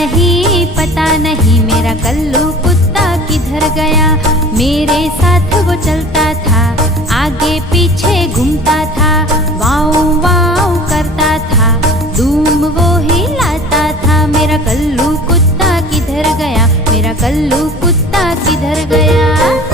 नहीं पता नहीं मेरा कल्लू कुत्ता किधर गया। मेरे साथ वो चलता था, आगे पीछे घूमता था, वाऊ वाऊ करता था, धूम वो हिलाता था। मेरा कल्लू कुत्ता किधर गया, मेरा कल्लू कुत्ता किधर गया।